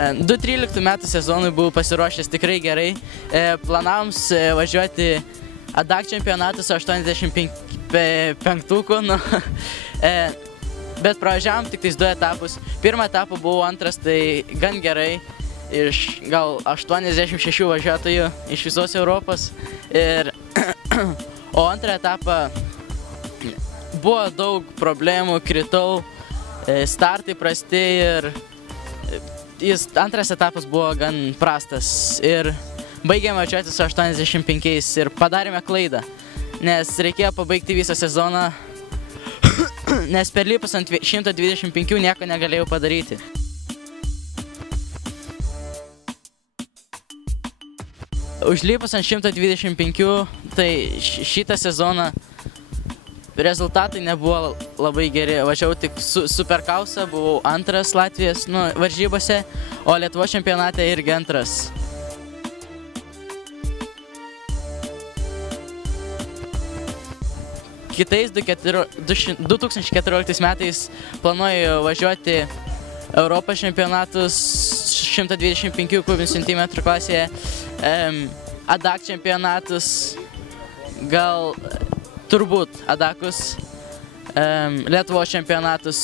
2013 metų sezonui buvau pasiruošęs tikrai gerai. Planavom važiuoti ADAC čempionatus 85-ųkų, bet pravažiavom tik tais 2 etapus. Pirmą etapą buvau antras, tai gan gerai, iš gal 86 važiuotojų iš visos Europos. O antrą etapą buvo daug problemų, kritau, startai prasti ir antras etapas buvo gan prastas. Ir baigėme važiuoti su 85 ir padarėme klaidą, nes reikėjo pabaigti visą sezoną, nes per lipus ant 125 nieko negalėjau padaryti. Užlipus ant 125, tai šitą sezoną rezultatai nebuvo labai geri. Važiavau tik Superkausą, buvau antras Latvijos varžybose, o Lietuvos čempionate irgi antras. Kitais 2014 metais planuoju važiuoti Europos čempionatus 125 kubinių centimetrų klasėje, ADAC čempionatus, gal turbūt ADACus, Lietuvos čempionatus,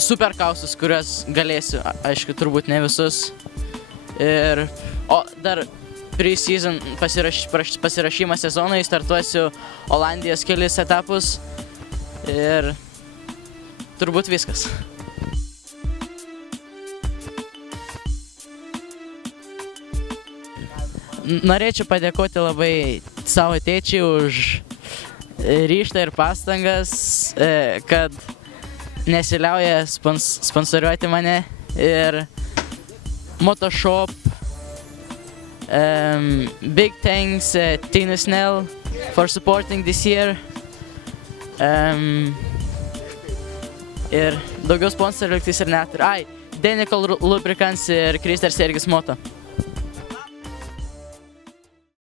Superkausus, kuriuos galėsiu, aišku, turbūt ne visus. O dar pre-season pasirašymą sezonui startuosiu Olandijos kelis etapus ir turbūt viskas. Norėčiau padėkoti labai savo tėčiui už ryžtą ir pastangas, kad nesiliauja sponsoriuoti mane, ir Motoshop. Big thanks Tina Snell for supporting this year. Ir daugiau sponsorių lygtais ir net. Denical Lubricants ir Krister Sergis Moto.